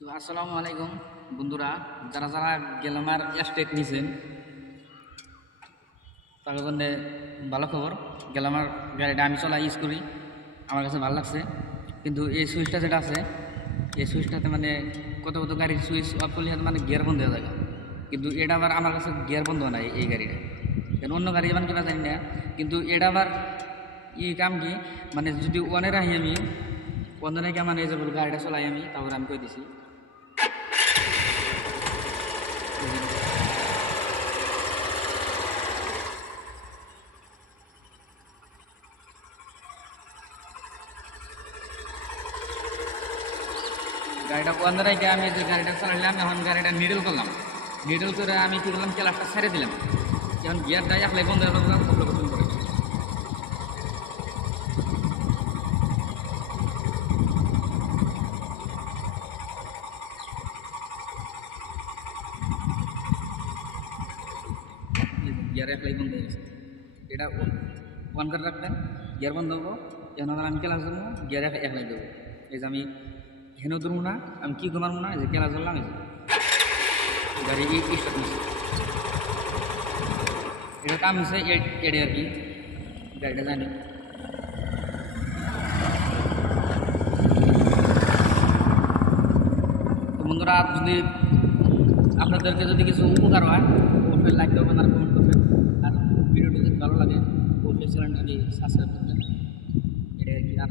তো আসসালামু আলাইকুম বন্ধুরা, যারা যারা গেলামার স্টেক নিছেন তাদের জন্য ভালো খবর। গেলামার গাড়িটা আমি চলা ইউজ করি, আমার কাছে ভালো লাগছে। কিন্তু এই সুইচটা যেটা আছে, এই সুইচটাতে মানে কত কত গাড়ির সুইচ অফ করলে মানে গিয়ার বন্ধ হয়ে যায়, কিন্তু এটা আবার আমার কাছে গিয়ার বন্ধ হয় না এই গাড়িটা। কেন অন্য গাড়ি যেমন কিনা জানি না, কিন্তু এটা আবার ই কাম কি মানে যদি ওয়ানে রাখি আমি ওয়ানে রেখে মানে এই যে গাড়িটা চলাই আমি, তারপরে আমি কই দিছি গাড়িটা বন্ধ রেখে আমি যে গাড়িটা চালাইলাম, এখন গাড়িটা নিডল করলাম। নিডল করে আমি কী করলাম, ক্লাসটা ছেড়ে দিলাম। এখন গিয়ারটা একলাই বন্ধ হয়ে গেল, প্রথম করে গিয়ার একলাই বন্ধ হয়ে গেছে। এটা অন করে রাখবেন, গিয়ার বন্ধ হবো। এখন আমি ক্লাস ধরবো, গিয়ার একলাই দেবো। এই যে আমি হেনেও ধরবো না, আমি কী ঘুমাবো না, এই যে ক্লাস ধরলাম, এই যে গাড়ি স্টার্ট নিচ্ছে। এটা কাম হচ্ছে এডে আর কি, গাড়িটা জানি। তো বন্ধুরা, যদি আপনাদেরকে যদি কিছু উপকার হয় অবশ্যই লাইক করবেন আর কমেন্ট করবেন। আর ভিডিওটি যদি ভালো লাগে অবশ্যই চ্যানেলটাকে সাবস্ক্রাইব করবেন। এটা আর কি। আর